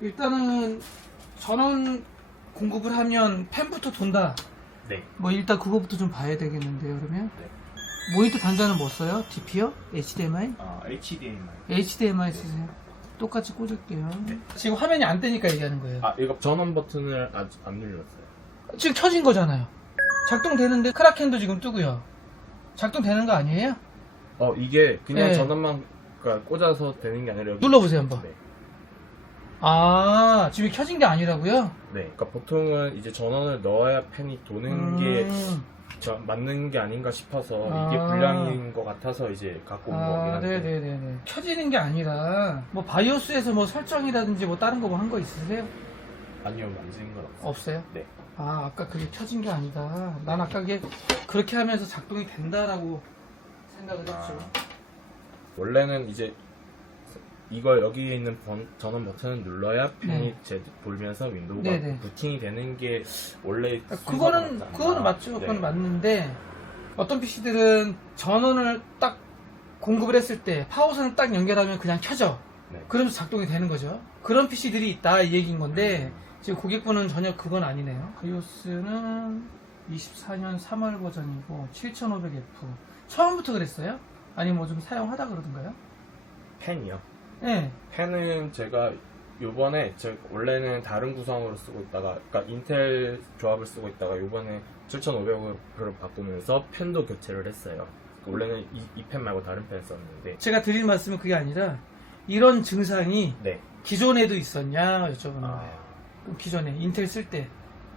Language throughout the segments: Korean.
일단은 전원 공급을 하면 팬부터 돈다. 네. 뭐 일단 그거부터 좀 봐야 되겠는데요, 그러면? 네. 모니터 단자는 뭐 써요? DP요? HDMI? HDMI. HDMI 쓰세요. 똑같이 꽂을게요. 네. 지금 화면이 안 뜨니까 얘기하는 거예요. 이거 전원 버튼을 아직 안 눌렀어요. 지금 켜진 거잖아요. 작동되는데 크라켄도 지금 뜨고요. 작동되는 거 아니에요? 이게 그냥 네. 전원만 꽂아서 되는 게 아니라 여기. 눌러보세요, 한번. 네. 지금 켜진 게 아니라고요? 네. 그러니까 보통은 이제 전원을 넣어야 팬이 도는 게 맞는 게 아닌가 싶어서 이게 불량인 것 같아서 이제 갖고 온 거긴 한데. 네네네네. 켜지는 게 아니라 뭐 바이오스에서 뭐 설정이라든지 뭐 다른 거 뭐 한 거 있으세요? 아니요, 만지는 건 없어요. 없어요? 네. 아까 그게 켜진 게 아니다. 난 아까 그게 그렇게 하면서 작동이 된다라고 생각을 했죠. 원래는 이제 이걸 여기에 있는 전원 버튼을 눌러야 팬이 돌면서 윈도우가 네네. 부팅이 되는 게 원래 그거는 맞죠. 네. 그건 맞는데 어떤 PC들은 전원을 딱 공급을 했을 때 파워선을 딱 연결하면 그냥 켜져. 네. 그러면서 작동이 되는 거죠. 그런 PC들이 있다 이 얘기인 건데 지금 고객분은 전혀 그건 아니네요. 바이오스는 24년 3월 버전이고 7500F. 처음부터 그랬어요? 아니면 뭐 좀 사용하다 그러던가요? 팬이요. 네. 팬은 제가 요번에 원래는 다른 구성으로 쓰고 있다가 그러니까 인텔 조합을 쓰고 있다가 요번에 7500으로 바꾸면서 팬도 교체를 했어요. 원래는 이 팬 말고 다른 팬 썼는데. 제가 드릴 말씀은 그게 아니라 이런 증상이 네. 기존에도 있었냐 여쭤보는 거예요. 기존에 인텔 쓸 때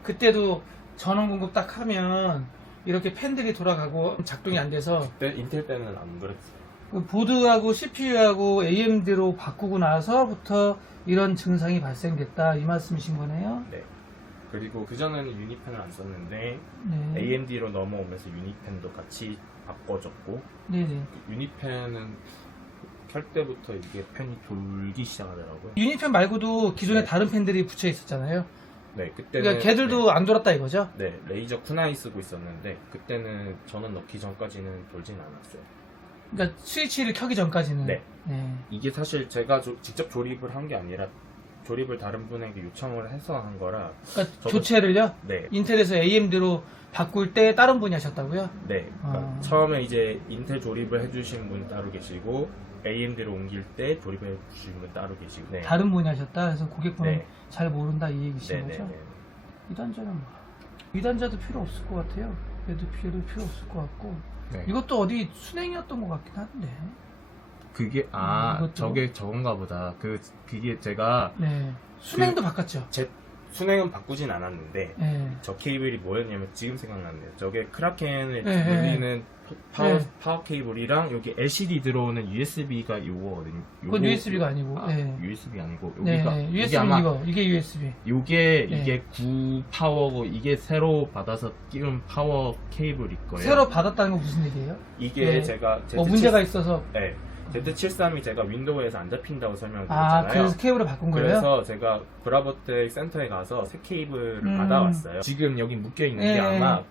그때도 전원 공급 딱 하면 이렇게 팬들이 돌아가고 작동이 안 돼서 그때 인텔 때는 안 그랬어요. 보드하고 CPU하고 AMD로 바꾸고 나서부터 이런 증상이 발생됐다 이 말씀이신 거네요? 네. 그리고 그전에는 유니팬을 안 썼는데 네. AMD로 넘어오면서 유니팬도 같이 바꿔줬고 네네. 유니팬은 켤 때부터 이게 팬이 돌기 시작하더라고요. 유니팬 말고도 기존에 네. 다른 팬들이 붙여 있었잖아요. 네, 그때는 그러니까 걔들도 안 돌았다 이거죠? 네, 레이저 쿠나이 쓰고 있었는데 그때는 전원 넣기 전까지는 돌진 않았어요. 그러니까 스위치를 켜기 전까지는. 네. 네. 이게 사실 제가 직접 조립을 한 게 아니라 조립을 다른 분에게 요청을 해서 한 거라. 그러니까 저도- 교체를요? 네, 인텔에서 AMD로 바꿀 때 다른 분이 하셨다고요? 네. 그러니까 처음에 이제 인텔 조립을 해주신 분 따로 계시고 AMD로 옮길 때 조립해 주신 분 따로 계시고. 네. 다른 분이 하셨다. 그래서 고객분은 네. 잘 모른다 이 얘기신 네, 거죠? 네, 네. 이 단자는 뭐? 이 단자도 필요 없을 것 같아요. 얘도 필요 없을 것 같고. 네. 이것도 어디 순행이었던 것 같긴 한데. 그게 이것도? 저게 저건가 보다. 그게 제가 네. 순행도 바꿨죠. 제 순행은 바꾸진 않았는데 네. 저 케이블이 뭐였냐면 지금 생각났네요. 저게 크라켄을 네, 돌리는 파워, 네. 파워 케이블이랑 여기 LCD 들어오는 USB가 요거거든요. 그건 USB가 아니고. 네. USB 아니고 네. 여기가 네. 이게 USB 아마 이게 USB. 요게 네. 이게 9 파워고 이게 새로 받아서 끼운 파워 케이블일 거예요. 새로 받았다는 건 무슨 얘기예요? 이게 네. 제가 뭐 문제가 있어서. 네. Z73이 제가 윈도우에서 안 잡힌다고 설명드렸잖아요. 그래서 케이블을 바꾼 거예요? 그래서 제가 브라보텍 센터에 가서 새 케이블을 받아왔어요. 지금 여기 묶여 있는 게 네. 아마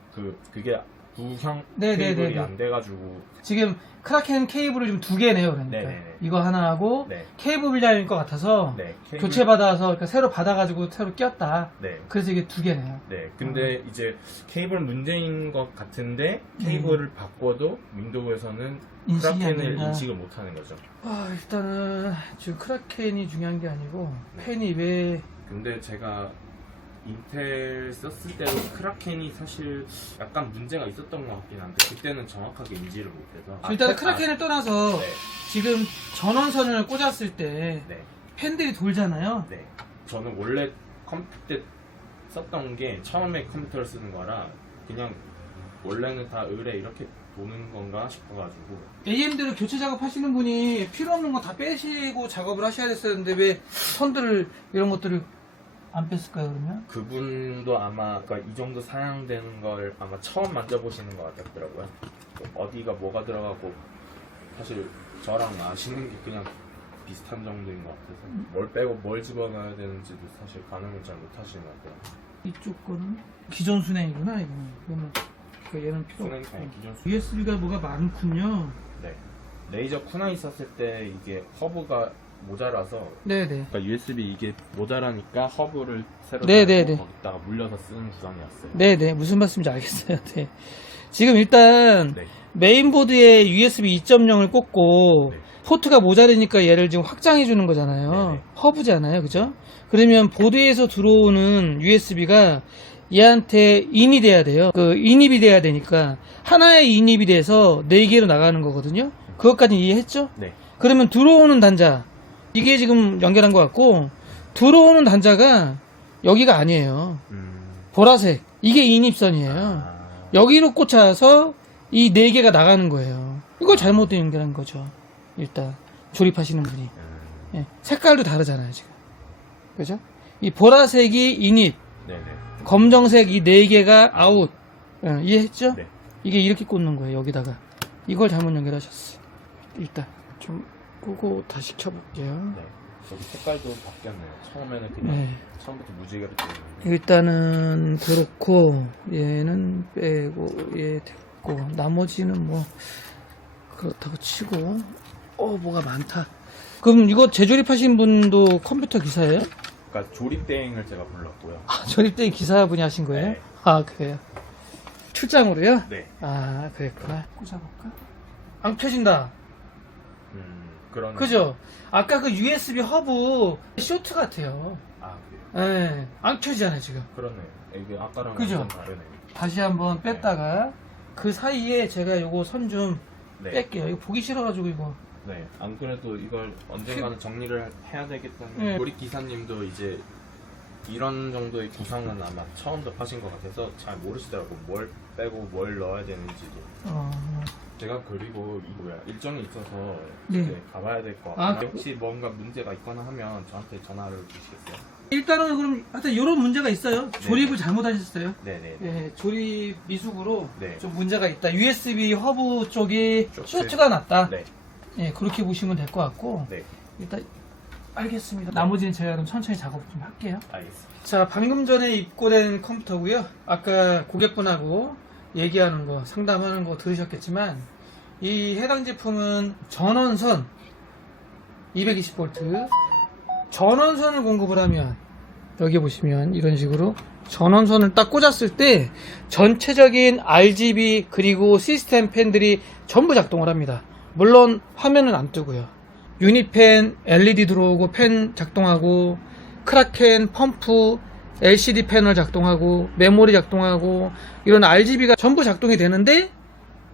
그게 구형 네, 네, 케이블이 네, 네. 안 돼가지고. 지금 크라켄 케이블을 좀 두 개네요, 그러니까. 네네네. 이거 하나 하고 네. 케이블 분량일 것 같아서 네. 교체 받아서 그러니까 새로 받아가지고 새로 끼웠다. 네. 그래서 이게 두 개네요. 네. 근데 이제 케이블 문제인 것 같은데 케이블을 바꿔도 윈도우에서는 인식이 안 크라켄을 된다. 인식을 못하는 거죠. 일단은 지금 크라켄이 중요한 게 아니고 네. 팬이 왜 근데 제가 인텔 썼을 때도 크라켄이 사실 약간 문제가 있었던 것 같긴 한데 그때는 정확하게 인지를 못해서. 일단은 크라켄을 떠나서 네. 지금 전원선을 꽂았을 때 네. 팬들이 돌잖아요. 네. 저는 원래 컴퓨터 때 썼던 게 처음에 컴퓨터를 쓰는 거라 그냥 원래는 다 의뢰 이렇게 도는 건가 싶어가지고. AMD로 교체 작업하시는 분이 필요 없는 거 다 빼시고 작업을 하셔야 됐었는데 왜 선들을 이런 것들을 안 뺐을까요 그러면? 그분도 아마 그러니까 이 정도 사양되는 걸 아마 처음 만져보시는 것 같더라고요. 어디가 뭐가 들어가고 사실 저랑 아시는 게 그냥 비슷한 정도인 것 같아서 뭘 빼고 뭘 집어넣어야 되는지도 사실 가늠을 잘 못하시는 것 같아요. 이쪽 거는 기존 순행이구나 이거는. 그러면 얘는 필요 순행, 없고. 아니, 기존 USB가 뭐가 많군요. 네. 레이저 쿠나이 썼을 때 이게 허브가 모자라서 네네. 그러니까 USB 이게 모자라니까 허브를 새로 네네네. 달고 거기다가 물려서 쓰는 구성이었어요. 네네. 무슨 말씀인지 알겠어요. 네. 지금 일단 네. 메인보드에 USB 2.0을 꽂고 네. 포트가 모자르니까 얘를 지금 확장해 주는 거잖아요. 네네. 허브잖아요. 그죠? 그러면 보드에서 들어오는 USB가 얘한테 인이 돼야 돼요. 그 인입이 돼야 되니까 하나의 인입이 돼서 4개로 나가는 거거든요. 그것까지 이해했죠? 네. 그러면 들어오는 단자 이게 지금 연결한 것 같고 들어오는 단자가 여기가 아니에요. 보라색 이게 인입선이에요. 아, 여기로 꽂혀서 이 4개가 나가는 거예요. 이걸 잘못 연결한 거죠. 일단 조립하시는 분이. 예, 색깔도 다르잖아요 지금. 그죠? 이 보라색이 인입, 네네. 검정색 이 4개가 아웃. 예, 이해했죠? 네. 이게 이렇게 꽂는 거예요 여기다가. 이걸 잘못 연결하셨어. 일단 좀 끄고 다시 켜볼게요. 네. 여기 색깔도 바뀌었네요. 처음에는 그냥 네. 처음부터 무지개로 뜨는데. 일단은 그렇고 얘는 빼고 얘 됐고 나머지는 뭐 그렇다고 치고 뭐가 많다. 그럼 이거 재조립하신 분도 컴퓨터 기사예요? 그러니까 조립 대행을 제가 불렀고요. 아, 조립된 기사분이 하신 거예요? 네. 아 그래요? 출장으로요? 네. 아 그랬구나. 꽂아볼까? 안 켜진다. 그런. 그죠? 아까 그 USB 허브 쇼트 같아요. 아, 그래요? 예, 안 켜지잖아요 지금. 그러네요. 이게 아까랑 그죠? 완전 다르네요. 다시 한번 뺐다가 그 사이에 제가 요거 선 좀 네. 뺄게요. 이거 보기 싫어가지고 이거. 네. 안 그래도 이걸 언젠가는 정리를 해야 되겠다는 네. 조립 기사님도 이제 이런 정도의 구성은 아마 처음 접하신 것 같아서 잘 모르시더라고. 뭘 빼고 뭘 넣어야 되는지도. 제가 그리고 이거 뭐야 일정이 있어서 네. 이제 가봐야 될 것 아, 같아요. 혹시 뭔가 문제가 있거나 하면 저한테 전화를 주시겠어요? 일단은 그럼 하여튼 이런 문제가 있어요. 조립을 잘못하셨어요. 네네. 예, 조립 미숙으로 네. 좀 문제가 있다. USB 허브 쪽이 쇼트. 쇼트가 났다. 네. 예, 그렇게 보시면 될 것 같고 네. 일단 알겠습니다. 나머지는 제가 그럼 천천히 작업 좀 할게요. 알겠습니다. 자, 방금 전에 입고된 컴퓨터고요. 아까 고객분하고 얘기하는 거, 상담하는 거 들으셨겠지만 이 해당 제품은 전원선 220V 전원선을 공급을 하면 여기 보시면 이런 식으로 전원선을 딱 꽂았을 때 전체적인 RGB 그리고 시스템 팬들이 전부 작동을 합니다. 물론 화면은 안 뜨고요. 유니팬, LED 들어오고 팬 작동하고 크라켄, 펌프, LCD 패널 작동하고 메모리 작동하고 이런 RGB가 전부 작동이 되는데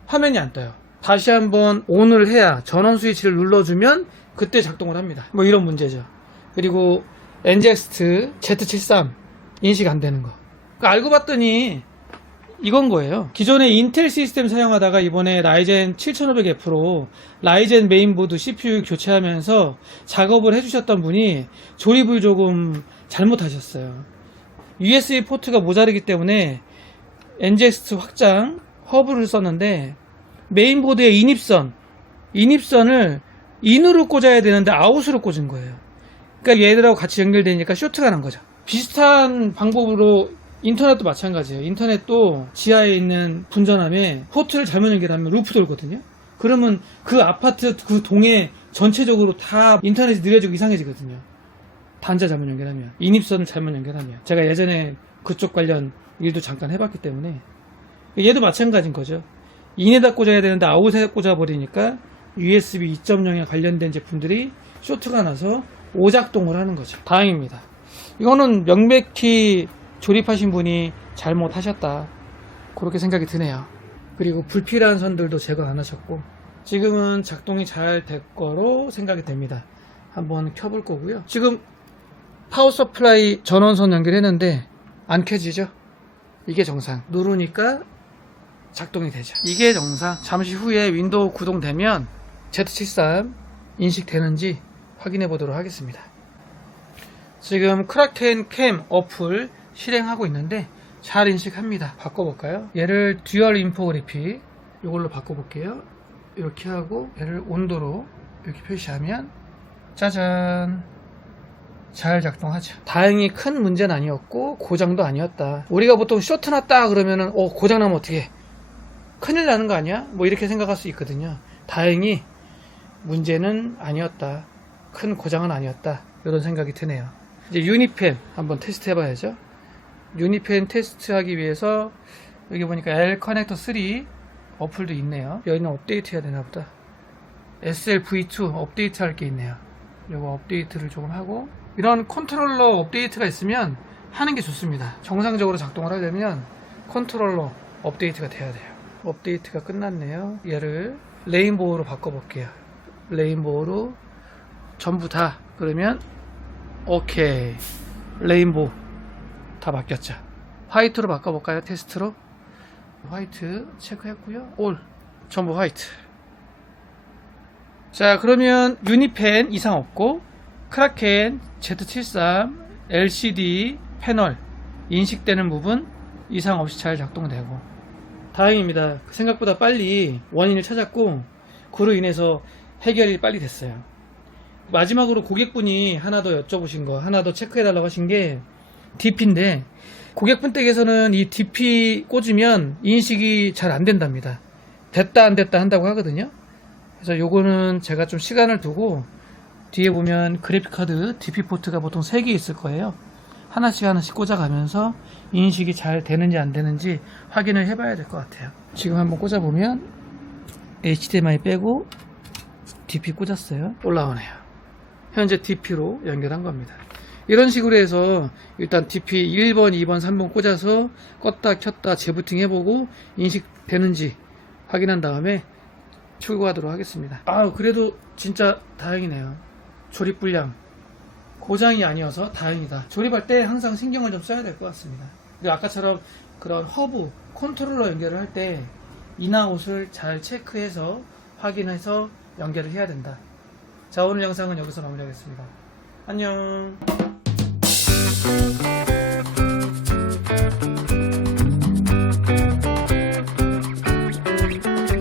화면이 안 떠요. 다시 한번 ON을 해야 전원 스위치를 눌러주면 그때 작동을 합니다. 뭐 이런 문제죠. 그리고 NGXT Z73 인식 안 되는 거. 그러니까 알고 봤더니 이건 거예요. 기존에 인텔 시스템 사용하다가 이번에 라이젠 7500F로 라이젠 메인보드 CPU 교체하면서 작업을 해주셨던 분이 조립을 조금 잘못하셨어요. USB 포트가 모자르기 때문에 NGXT 확장 허브를 썼는데 메인보드의 인입선을 인으로 꽂아야 되는데 아웃으로 꽂은 거예요. 그러니까 얘들하고 같이 연결되니까 쇼트가 난 거죠. 비슷한 방법으로 인터넷도 마찬가지예요. 인터넷도 지하에 있는 분전함에 포트를 잘못 연결하면 루프 돌거든요. 그러면 그 아파트 그 동에 전체적으로 다 인터넷이 느려지고 이상해지거든요. 단자 잘못 연결하면, 인입선을 잘못 연결하면. 제가 예전에 그쪽 관련 일도 잠깐 해봤기 때문에 얘도 마찬가지인 거죠. 인에다 꽂아야 되는데 아웃에 꽂아버리니까 USB 2.0에 관련된 제품들이 쇼트가 나서 오작동을 하는 거죠. 다행입니다. 이거는 명백히 조립하신 분이 잘못하셨다, 그렇게 생각이 드네요. 그리고 불필요한 선들도 제거 안 하셨고 지금은 작동이 잘 될 거로 생각이 됩니다. 한번 켜볼 거고요. 지금 파워 서플라이 전원선 연결했는데 안 켜지죠? 이게 정상. 누르니까 작동이 되죠. 이게 정상. 잠시 후에 윈도우 구동되면 Z73 인식되는지 확인해 보도록 하겠습니다. 지금 크라켄 캠 어플 실행하고 있는데 잘 인식합니다. 바꿔볼까요? 얘를 듀얼 인포그래픽 이걸로 바꿔볼게요. 이렇게 하고 얘를 온도로 이렇게 표시하면 짜잔, 잘 작동하죠. 다행히 큰 문제는 아니었고 고장도 아니었다. 우리가 보통 쇼트 났다 그러면은 고장 나면 어떡해, 큰일 나는 거 아니야? 뭐 이렇게 생각할 수 있거든요. 다행히 문제는 아니었다. 큰 고장은 아니었다 이런 생각이 드네요. 이제 유니펜 한번 테스트 해봐야죠. 유니펜 테스트하기 위해서 여기 보니까 L 커넥터 3 어플도 있네요. 여기는 업데이트 해야 되나 보다. SLV2 업데이트 할 게 있네요. 요거 업데이트를 조금 하고, 이런 컨트롤러 업데이트가 있으면 하는 게 좋습니다. 정상적으로 작동을 하려면 컨트롤러 업데이트가 돼야 돼요. 업데이트가 끝났네요. 얘를 레인보우로 바꿔볼게요. 레인보우로 전부 다. 그러면 오케이, 레인보우 다 바뀌었죠. 화이트로 바꿔볼까요? 테스트로. 화이트 체크했고요. 올 전부 화이트. 자, 그러면 유니펜 이상 없고 크라켄 Z73 LCD 패널 인식되는 부분 이상 없이 잘 작동되고, 다행입니다. 생각보다 빨리 원인을 찾았고 그로 인해서 해결이 빨리 됐어요. 마지막으로 고객분이 하나 더 여쭤보신 거, 하나 더 체크해달라고 하신 게 DP인데, 고객분 댁에서는 이 DP 꽂으면 인식이 잘 안 된답니다. 됐다 안 됐다 한다고 하거든요. 그래서 요거는 제가 좀 시간을 두고, 뒤에 보면 그래픽카드 DP 포트가 보통 3개 있을 거예요. 하나씩 꽂아가면서 인식이 잘 되는지 안 되는지 확인을 해봐야 될 것 같아요. 지금 한번 꽂아보면 HDMI 빼고 DP 꽂았어요. 올라오네요. 현재 DP로 연결한 겁니다. 이런 식으로 해서 일단 DP 1번, 2번, 3번 꽂아서 껐다 켰다 재부팅 해보고 인식되는지 확인한 다음에 출고하도록 하겠습니다. 그래도 진짜 다행이네요. 조립 불량 고장이 아니어서 다행이다. 조립할 때 항상 신경을 좀 써야 될 것 같습니다. 그리고 아까처럼 그런 허브 컨트롤러 연결을 할 때 인아웃을 잘 체크해서 확인해서 연결을 해야 된다. 자, 오늘 영상은 여기서 마무리하겠습니다. 안녕.